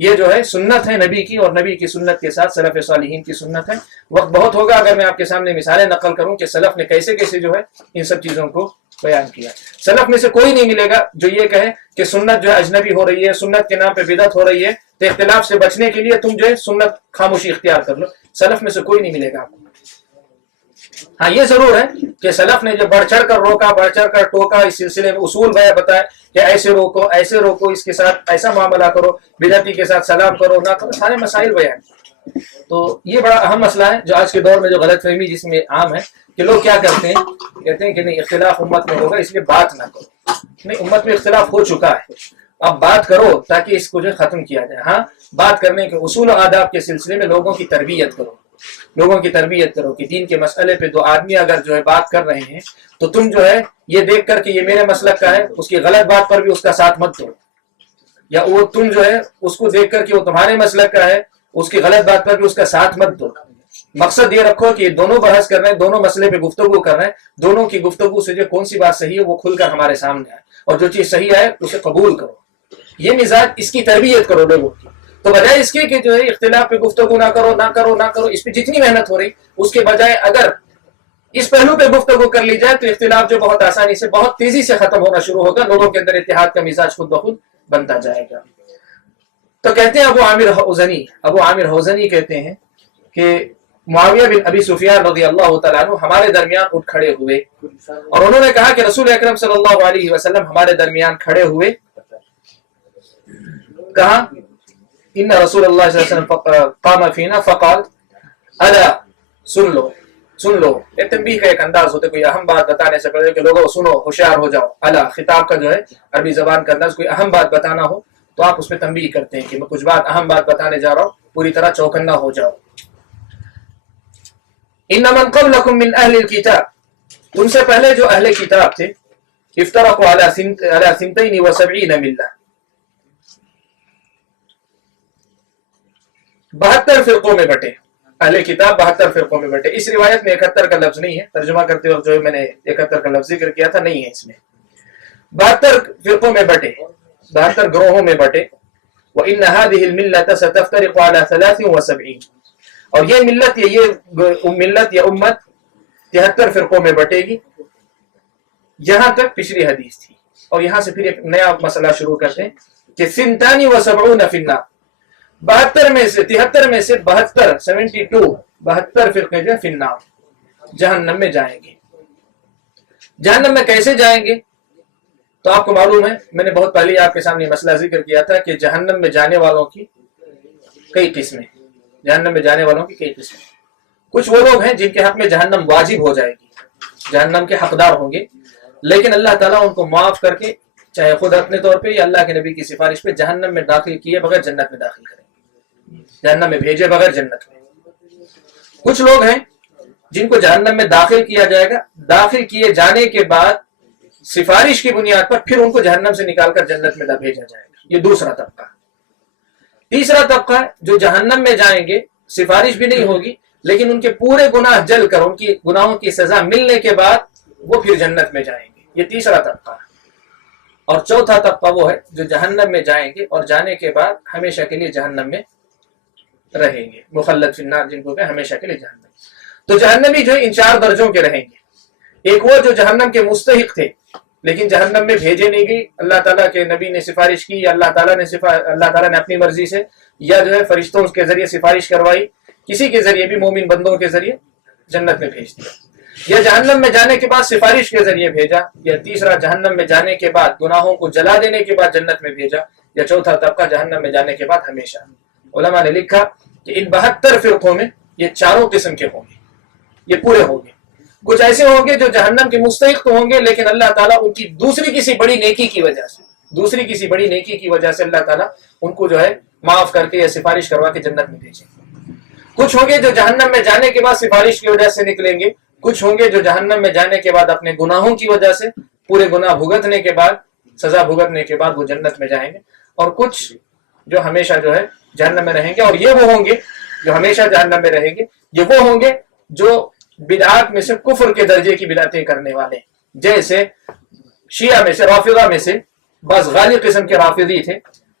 یہ جو ہے سنت ہے نبی کی، اور نبی کی سنت کے ساتھ سلف صالحین کی سنت ہے. وقت بہت ہوگا اگر میں آپ کے سامنے مثالیں نقل کروں کہ سلف نے کیسے کیسے جو ہے ان سب چیزوں کو بیان کیا. سلف میں سے کوئی نہیں ملے گا جو یہ کہے کہ سنت جو ہے اجنبی ہو رہی ہے، سنت کے نام پہ بدعت ہو رہی ہے، تو اختلاف سے بچنے کے لیے تم جو ہے سنت خاموشی اختیار کر لو. سلف میں سے کوئی نہیں ملے گا آپ کو. ہاں یہ ضرور ہے کہ سلف نے جو بڑھ چڑھ کر روکا، بڑھ چڑھ کر ٹوکا، اس سلسلے میں اصول بتائے کہ ایسے روکو، ایسے روکو، اس کے ساتھ ایسا معاملہ کرو، بدعتی کے ساتھ سلام کرو نہ کرو، سارے مسائل بیان. تو یہ بڑا اہم مسئلہ ہے جو آج کے دور میں جو غلط فہمی جس میں عام ہے کہ لوگ کیا کرتے ہیں، کہتے ہیں کہ نہیں اختلاف امت میں ہوگا اس لیے بات نہ کرو. نہیں، امت میں اختلاف ہو چکا ہے، اب بات کرو تاکہ اس کو جو ختم کیا جائے. ہاں بات کرنے کے اصول و آداب کے سلسلے میں لوگوں کی تربیت کرو، لوگوں کی تربیت کرو کہ دین کے مسئلے پہ دو آدمی اگر جو ہے بات کر رہے ہیں تو تم جو ہے یہ دیکھ کر کہ یہ میرے مسلک کا ہے، اس کی غلط بات پر بھی اس کا ساتھ مت دو، یا وہ تم جو ہے اس کو دیکھ کر کہ وہ تمہارے مسلک کا ہے، اس کی غلط بات پر بھی اس کا ساتھ مت دو. مقصد یہ رکھو کہ دونوں بحث کر رہے ہیں، دونوں مسئلے پہ گفتگو کر رہے ہیں، دونوں کی گفتگو سے جو کون سی بات صحیح ہے وہ کھل کر ہمارے سامنے آئے، اور جو چیز صحیح ہے اسے قبول کرو. یہ مزاج، اس کی تربیت کرو لوگوں کی. تو بجائے اس کے کہ جو ہے اختلاف پہ گفتگو نہ کرو نہ کرو نہ کرو، اس پہ جتنی محنت ہو رہی اس کے بجائے اگر اس پہلو پہ گفتگو کر لی جائے تو اختلاف جو بہت آسانی سے، بہت تیزی سے ختم ہونا شروع ہوگا، لوگوں کے اندر اتحاد کا مزاج خود بخود بنتا جائے گا. تو کہتے ہیں ابو عامر حوزنی کہتے ہیں کہ معاویہ بن ابی سفیان رضی اللہ تعالیٰ عنہ ہمارے درمیان اٹھ کھڑے ہوئے اور انہوں نے کہا کہ رسول اکرم صلی اللہ علیہ وسلم ہمارے درمیان کھڑے ہوئے. کہا ان رسول اللہ صلی اللہ علیہ وسلم قام فینا فقال الا سن لو. یہ تنبیہ کا ایک انداز ہوتا ہے، کوئی اہم بات بتانے سے پہلے کہ لوگوں سنو، ہوشیار ہو جاؤ. الا خطاب کا جو ہے عربی زبان کا انداز، کوئی اہم بات بتانا ہو تو آپ اس پہ تنبیہ کرتے ہیں کہ میں کچھ بات اہم بات بتانے جا رہا ہوں، پوری طرح چوکنا ہو جاؤ. ان من قبلکم من اہل الکتاب، تم سے پہلے جو اہل کتاب تھے، افترقوا علی سنتین و سبعین ملہ، 72 فرقوں میں بٹے. اہل کتاب 72 فرقوں میں بٹے. اس روایت میں 71 کا لفظ نہیں ہے، ترجمہ کرتے وقت جو میں نے 71 کا لفظ ذکر کیا تھا نہیں ہے، اس میں 72 فرقوں میں بٹے، 72 گروہوں میں بٹے. وَإِنَّ هَذِهِ الْمِلَّةَ سَتَفْتَرِقُ عَلَى 73، اور یہ ملت یا امت 73 فرقوں میں بٹے گی. یہاں تک پچھلی حدیث تھی، اور یہاں سے پھر ایک نیا مسئلہ شروع کرتے ہیں کہ 72 فی النار، 72 میں سے 73 میں سے 72 فرقے جو فی النار، جہنم میں جائیں گے. جہنم میں کیسے جائیں گے؟ تو آپ کو معلوم ہے، میں نے بہت پہلے آپ کے سامنے مسئلہ ذکر کیا تھا کہ جہنم میں جانے والوں کی کئی قسمیں. جہنم میں جانے والوں کی کئی قسمیں. کچھ وہ لوگ ہیں جن کے حق میں جہنم واجب ہو جائے گی، جہنم کے حقدار ہوں گے، لیکن اللہ تعالیٰ ان کو معاف کر کے چاہے خود اپنے طور پہ یا اللہ کے نبی کی سفارش پہ جہنم میں داخل کیے بغیر جنت میں داخل کریں گے، جہنم میں بھیجے بغیر جنت میں. کچھ لوگ ہیں جن کو جہنم میں داخل کیا جائے گا، داخل کیے جانے کے بعد سفارش کی بنیاد پر پھر ان کو جہنم سے نکال کر جنت میں بھیجا جائے گا. یہ دوسرا طبقہ. تیسرا طبقہ جو جہنم میں جائیں گے، سفارش بھی نہیں ہوگی، لیکن ان کے پورے گناہ جل کر ان کی گناہوں کی سزا ملنے کے بعد وہ پھر جنت میں جائیں گے. یہ تیسرا طبقہ ہے. اور چوتھا طبقہ وہ ہے جو جہنم میں جائیں گے اور جانے کے بعد ہمیشہ کے لیے جہنم میں رہیں گے، مخلد فی النار جن کو کہ ہمیشہ کے لیے جہنم. تو جہنمی جو ان 4 درجوں کے رہیں گے. ایک وہ جو جہنم کے مستحق تھے لیکن جہنم میں بھیجے نہیں گئی، اللہ تعالیٰ کے نبی نے سفارش کی یا اللہ تعالیٰ نے اپنی مرضی سے یا جو ہے فرشتوں کے ذریعے سفارش کروائی، کسی کے ذریعے بھی مومن بندوں کے ذریعے جنت میں بھیج دیا، یا جہنم میں جانے کے بعد سفارش کے ذریعے بھیجا، یا تیسرا جہنم میں جانے کے بعد گناہوں کو جلا دینے کے بعد جنت میں بھیجا، یا چوتھا طبقہ جہنم میں جانے کے بعد ہمیشہ. علماء نے لکھا کہ ان 72 فرقوں میں یہ چاروں قسم کے ہوں گے، یہ پورے ہوں گے. کچھ ایسے ہوں گے جو جہنم کے مستحق تو ہوں گے لیکن اللہ تعالیٰ ان کی دوسری کسی بڑی نیکی کی وجہ سے اللہ تعالیٰ ان کو جو ہے معاف کر کے یا سفارش کروا کے جنت میں بھیجیں. کچھ ہوں گے جو جہنم میں جانے کے بعد سفارش کی وجہ سے نکلیں گے، کچھ ہوں گے جو جہنم میں جانے کے بعد اپنے گناہوں کی وجہ سے پورے گناہ بھگتنے کے بعد، سزا بھگتنے کے بعد وہ جنت میں جائیں گے، اور کچھ جو ہمیشہ جو ہے جہنم میں رہیں گے. اور یہ وہ ہوں گے جو ہمیشہ جہنم میں رہیں گے، یہ وہ ہوں گے جو بدعات میں سے کفر کے درجے کی بدعتیں کرنے والے، جیسے شیعہ میں سے، رافضہ میں سے بعض غالی قسم کے رافضی تھے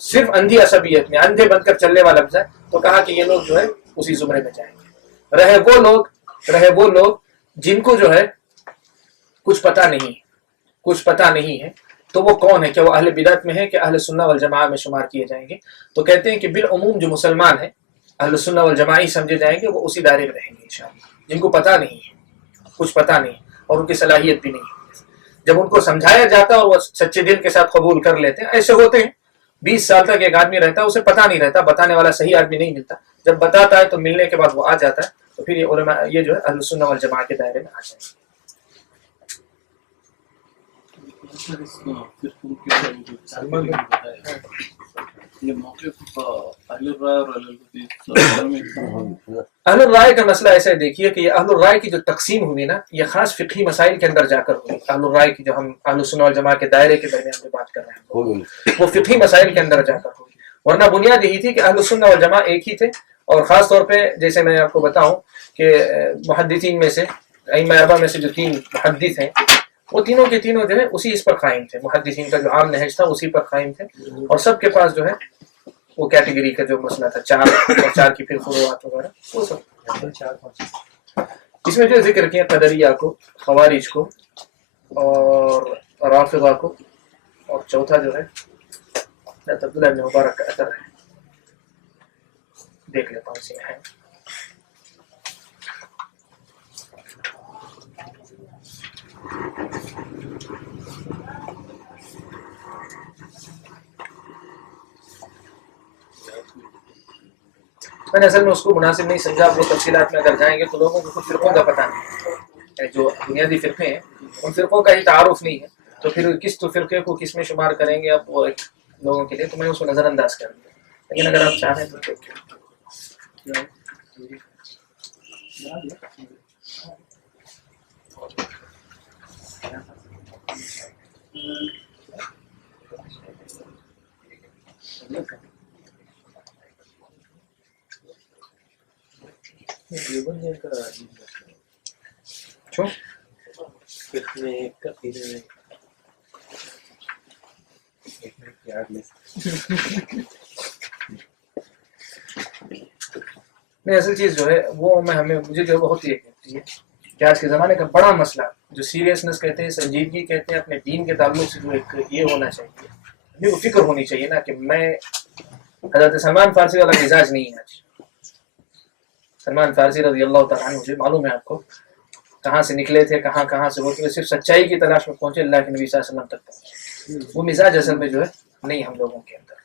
صرف اندھی عصبیت میں اندھے بن کر چلنے والا لفظ ہے، تو کہا کہ یہ لوگ جو ہے اسی زمرے میں جائیں گے۔ رہے وہ لوگ جن کو جو ہے کچھ پتہ نہیں ہے، تو وہ کون ہے؟ کیا وہ اہل بدعت میں ہے کہ اہل سنہ والجماعہ میں شمار کیے جائیں گے؟ تو کہتے ہیں کہ بالعموم جو مسلمان ہیں اہل سنہ والجماعہ ہی سمجھے جائیں گے، وہ اسی دائرے میں رہیں گے انشاءاللہ، جن کو پتہ نہیں ہے، کچھ پتہ نہیں اور ان کی صلاحیت بھی نہیں ہے۔ جب ان کو سمجھایا جاتا ہے اور وہ سچے دل کے ساتھ قبول کر لیتے ہیں، ایسے ہوتے ہیں 20 سال تک ایک آدمی رہتا ہے، اسے پتہ نہیں رہتا، بتانے والا صحیح آدمی نہیں ملتا، جب بتاتا ہے تو ملنے کے بعد وہ آ جاتا ہے، تو پھر یہ علماء یہ جو ہے اہل سنہ والجماعہ کے دائرے میں آ جائیں گے۔ اہل الرائے کا مسئلہ ایسا ہے، دیکھیے کہ یہ اہل الرائے کی جو تقسیم ہوئی نا، یہ خاص فقہی مسائل کے اندر جا کر ہوئی۔ اہل الرائے کی جو ہم اہل سنہ والجماعہ کے دائرے کے درمیان میں بات کر رہے ہیں، وہ فقہی مسائل کے اندر جا کر ہوئی، ورنہ بنیاد یہی تھی کہ اہل سنہ والجماعہ ایک ہی تھے۔ اور خاص طور پہ جیسے میں آپ کو بتاؤں کہ محدثین میں سے ائمہ اربعہ میں سے جو 3 محدث ہیں، وہ تینوں کے تینوں جو ہے اسی اس پر قائم تھے، محدثین کا جو عام نہج تھا اسی پر قائم تھے، اور سب کے پاس جو ہے وہ کیٹیگری کا جو مسئلہ تھا، 4 اور 4 کی پھر فروعات وغیرہ، وہ سب اس میں جو ذکر کیا قدریہ کو، خوارج کو، اور رافضہ کو، اور چوتھا جو ہے عبداللہ بن مبارک کا اثر ہے، دیکھ لیتا ہوں اسی میں ہے۔ میں نے اصل میں اس کو مناسب نہیں سمجھا، وہ تفصیلات میں اگر جائیں گے تو لوگوں کو کچھ فرقوں کا پتہ نہیں، جو بنیادی فرقے ہیں ان فرقوں کا ہی تعارف نہیں ہے، تو پھر کس تو فرقے کو کس میں شمار کریں گے آپ وہ لوگوں کے لیے، تو میں اس کو نظر انداز کر دیا، لیکن اگر آپ چاہیں تو دیکھیں۔ نہیں، اصل چیز جو ہے وہ مجھے جو ہے بہت یہ کہتی ہے کہ آج کے زمانے کا بڑا مسئلہ جو سیریسنس کہتے ہیں، سنجیدگی کہتے ہیں، اپنے دین کے تعلق سے جو ایک یہ ہونا چاہیے، فکر ہونی چاہیے نا کہ میں حضرت سلمان فارسی والا مزاج نہیں ہے۔ آج سلمان فارسی رضی اللہ تعالیٰ عنہ، مجھے معلوم ہے آپ کو کہاں سے نکلے تھے، کہاں سے ہوتے ہوئے صرف سچائی کی تلاش میں پہنچے، اللہ کے نبی صلی اللہ علیہ وسلم تک پہنچے، وہ مزاج اصل میں جو ہے نہیں ہم لوگوں کے اندر۔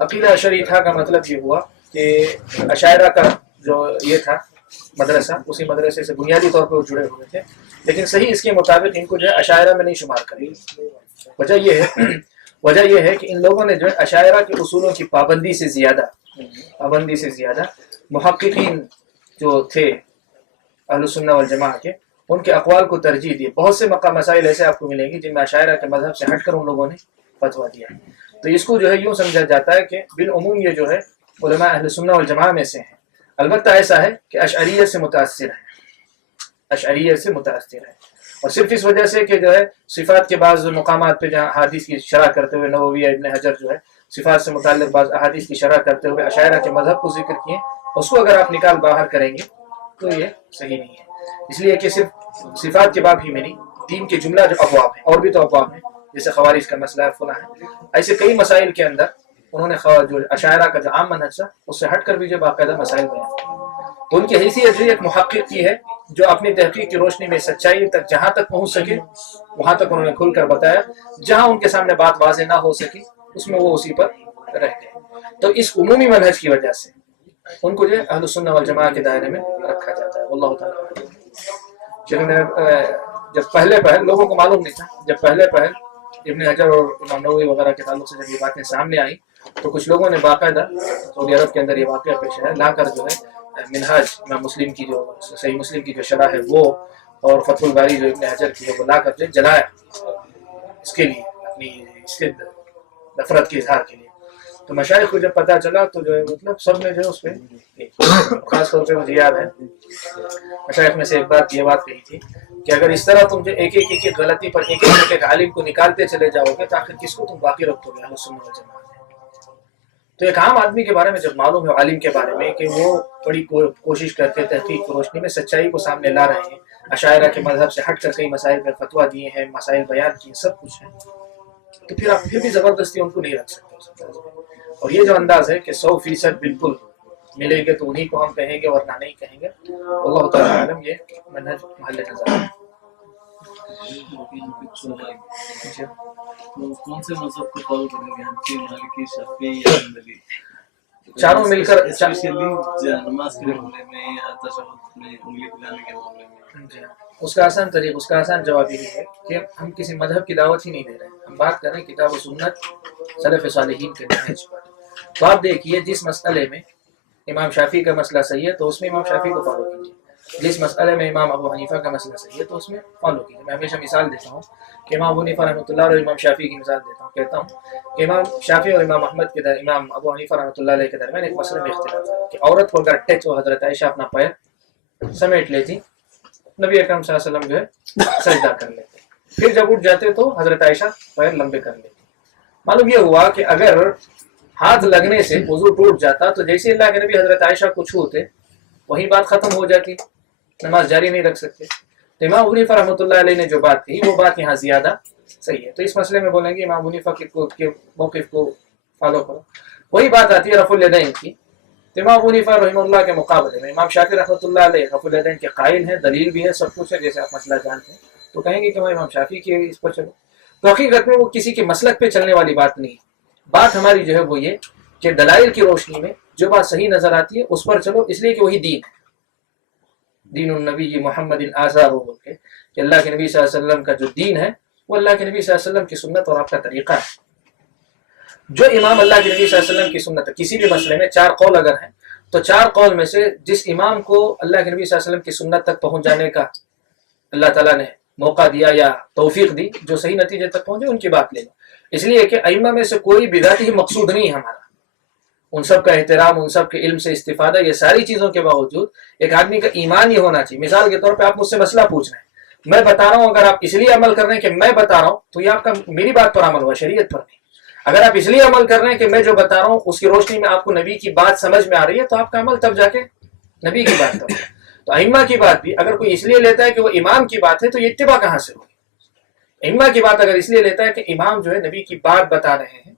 عقیدہ اشعریہ کا مطلب یہ ہوا کہ اشاعرہ کا جو یہ تھا مدرسہ، اسی مدرسے سے بنیادی طور پر جڑے ہوئے تھے، لیکن صحیح اس کے مطابق ان کو جو ہے اشاعرہ میں نہیں شمار کریں۔ وجہ یہ ہے کہ ان لوگوں نے جو ہے اشاعرہ کے اصولوں کی پابندی سے زیادہ محققین جو تھے اہل سنہ والجماعہ کے، ان کے اقوال کو ترجیح دی۔ بہت سے مسائل ایسے آپ کو ملیں گے جن میں اشاعرہ کے مذہب سے ہٹ کر ان لوگوں نے فتویٰ دیا، تو اس کو جو ہے یوں سمجھا جاتا ہے کہ بالعموم یہ جو ہے علماء اہل سنہ والجماعہ میں سے ہیں، البتہ ایسا ہے کہ اشعریہ سے متاثر ہے، اور صرف اس وجہ سے کہ جو ہے صفات کے بعض مقامات پہ جہاں احادیث کی شرح کرتے ہوئے نووی ابن حجر جو ہے صفات سے متعلق بعض احادیث کی شرح کرتے ہوئے اشاعرہ کے مذہب کو ذکر کیے، اس کو اگر آپ نکال باہر کریں گے تو یہ صحیح نہیں ہے، اس لیے کہ صرف صفات کے باب ہی میں نہیں، دین کے جملہ جو ابواب ہیں اور بھی تو ابواب ہیں، جیسے خوارج کا مسئلہ فلاں ہے، ایسے کئی مسائل کے اندر انہوں نے جو اشاعرہ کا جو عام منہج تھا اس سے ہٹ کر بھی جو باقاعدہ مسائل بیان کیے، تو ان کی حیثیت جو ایک محقق کی ہے جو اپنی تحقیق کی روشنی میں سچائی تک جہاں تک پہنچ سکے وہاں تک انہوں نے کھل کر بتایا، جہاں ان کے سامنے بات واضح نہ ہو سکی اس میں وہ اسی پر رہ گئے، تو اس عمومی منہج کی وجہ سے ان کو جو اہل سنہ والجماعہ کے دائرے میں رکھا جاتا ہے، واللہ تعالیٰ۔ جب پہلے لوگوں کو معلوم نہیں تھا، جب پہلے ابن حجر اور امام نووی وغیرہ کے تعلق سے جب یہ باتیں سامنے آئیں تو کچھ لوگوں نے باقاعدہ سعودی عرب کے اندر یہ واقعہ پیش ہے لا کر جو ہے منہاج امام مسلم کی جو صحیح مسلم کی جو شرح ہے وہ، اور فتح الباری جو ابن حجر کی وہ لا کر جو جلایا اس کے لیے، اپنی اس کے نفرت کے اظہار کے لیے، تو مشائخ کو جب پتہ چلا تو جو ہے مطلب سب نے جو ہے اس پہ خاص طور پہ مجھے یاد ہے مشائخ میں سے ایک بات یہ بات کہی تھی کہ اگر اس طرح تم جو ایک غلطی پر ایک عالم کو نکالتے چلے جاؤ گے تو آخر کس کو تم باقی رکھو گے اہل سنت والجماعت میں. تو ایک عام آدمی کے بارے میں جب معلوم ہے عالم کے بارے میں کہ وہ بڑی کوشش کر کے تحقیق کی روشنی میں سچائی کو سامنے لا رہے ہیں, اشاعرہ کے مذہب سے ہٹ کر کئی مسائل پر فتویٰ دیے ہیں, مسائل بیان کیے, سب کچھ ہے, تو پھر آپ پھر بھی زبردستی ان کو نہیں رکھ سکتے. اور یہ جو انداز ہے کہ 100% بالکل ملے گے تو انہیں کو ہم کہیں گے ورنہ نہیں کہیں گے, اللہ تعالیٰ عالم یہ منہج محل نظر ہے. کون سے مذہب کو فالو کریں گے, حنفی, مالکی, شافعی یا حنبلی؟ چاروں مل کر اسپیشلی نماز کے معاملے میں یا تشہد میں انگلی پھیلانے کے معاملے میں. اس کا آسان طریقہ, اس کا آسان جواب یہ ہے کہ ہم کسی مذہب کی دعوت ہی نہیں دے رہے ہیں, ہم بات کر رہے ہیں کتاب و سنت سلف صالحین کے منہج پر. تو آپ دیکھیے جس مسئلے میں امام شافعی کا مسئلہ صحیح ہے تو اس میں امام شافعی کو فالو کیجیے, جس مسئلے میں امام ابو حنیفہ کا مسئلہ صحیح ہے تو اس میں فالو کیجیے. میں ہمیشہ مثال دیتا ہوں کہ امام ابو حنیفہ رحمۃ اللہ اور امام شافعی کی مثال دیتا ہوں, کہتا ہوں کہ امام شافعی اور امام احمد کے امام ابو حنیفہ رحمۃ اللہ علیہ کے درمیان ایک مسئلے میں اختلاف ہے کہ عورت کو اگر ٹچ ہو حضرت عائشہ اپنا پیر سمیٹ لیتی, نبی اکرم صلی اللہ علیہ وسلم جو ہے سجدہ کر لیتے, پھر جب اٹھ جاتے تو حضرت عائشہ پیر لمبے کر لیتی. معلوم یہ ہوا کہ اگر ہاتھ لگنے سے وضو ٹوٹ جاتا تو جیسے اللہ کے نبی حضرت عائشہ کو چھوتے وہی بات ختم ہو جاتی, نماز جاری نہیں رکھ سکتے. تو امام حنیفہ رحمۃ اللہ علیہ نے جو بات کہی وہ بات یہاں زیادہ صحیح ہے. تو اس مسئلے میں بولیں گے امام حنیفہ کے موقف کو فالو کرو. وہی بات آتی ہے رفع الیدین کی, تو امام حنیفہ رحمہ اللہ کے مقابلے میں امام شافعی رحمۃ اللہ علیہ رفع الیدین کے قائل ہیں, دلیل بھی ہے, سب کچھ ہے, جیسے آپ مسئلہ جانتے ہیں, تو کہیں گے کہ میں امام شافعی کے اس پر چلو. تو حقیقت میں وہ کسی کے مسلک پہ چلنے والی بات نہیں. بات ہماری جو ہے وہ یہ کہ دلائل کی روشنی میں جو بات صحیح نظر آتی ہے اس پر چلو, اس لیے کہ وہی دین ہے. دین النبی محمد آزار ہو بول کے کہ اللہ کے نبی صلی اللہ علیہ وسلم کا جو دین ہے وہ اللہ کے نبی صلی اللہ علیہ وسلم کی سنت اور آپ کا طریقہ ہے. جو امام اللہ کے نبی صلی اللہ علیہ وسلم کی سنت ہے, کسی بھی مسئلے میں 4 قول اگر ہیں تو 4 قول میں سے جس امام کو اللہ کے نبی صلی اللہ علیہ وسلم کی سنت تک پہنچ جانے کا اللہ تعالیٰ نے موقع دیا یا توفیق دی, جو صحیح نتیجے تک پہنچے ان کی بات لے لو. اس لیے کہ ائمہ میں سے کوئی بدعتی ہی مقصود نہیں ہے ہمارا, ان سب کا احترام, ان سب کے علم سے استفادہ, یہ ساری چیزوں کے باوجود ایک آدمی کا ایمان یہ ہونا چاہیے. مثال کے طور پہ آپ مجھ سے مسئلہ پوچھ رہے ہیں, میں بتا رہا ہوں, اگر آپ اس لیے عمل کر رہے ہیں کہ میں بتا رہا ہوں تو یہ آپ کا میری بات پر عمل ہوا, شریعت پر نہیں. اگر آپ اس لیے عمل کر رہے ہیں کہ میں جو بتا رہا ہوں اس کی روشنی میں آپ کو نبی کی بات سمجھ میں آ رہی ہے تو آپ کا عمل تب جا کے نبی کی بات پر. تو ائمہ کی بات بھی اگر کوئی اس لیے لیتا ہے کہ وہ امام کی بات ہے تو یہ اتباع کہاں سے ہوگی. ائمہ کی بات اگر اس لیے لیتا ہے کہ امام جو ہے نبی کی بات بتا رہے ہیں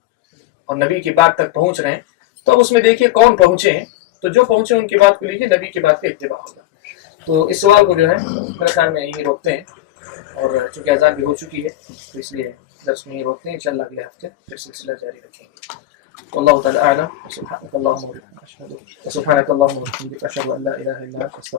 اور نبی کی بات تک پہنچ رہے ہیں, تو اب اس میں دیکھیے کون پہنچے ہیں, تو جو پہنچے ان کی بات کو لیجیے, نبی کی بات کا اتباع ہوگا. تو اس سوال کو جو ہے میرے خیال میں یہیں روکتے ہیں, اور چونکہ اذان بھی ہو چکی ہے تو اس لیے درس میں ہی روکتے ہیں. انشاءاللہ اگلے ہفتے پھر سلسلہ جاری رکھیں گے. واللہ تعالی اعلم. سبحانک اللہم وبحمدک اشہد ان لا الہ الا انت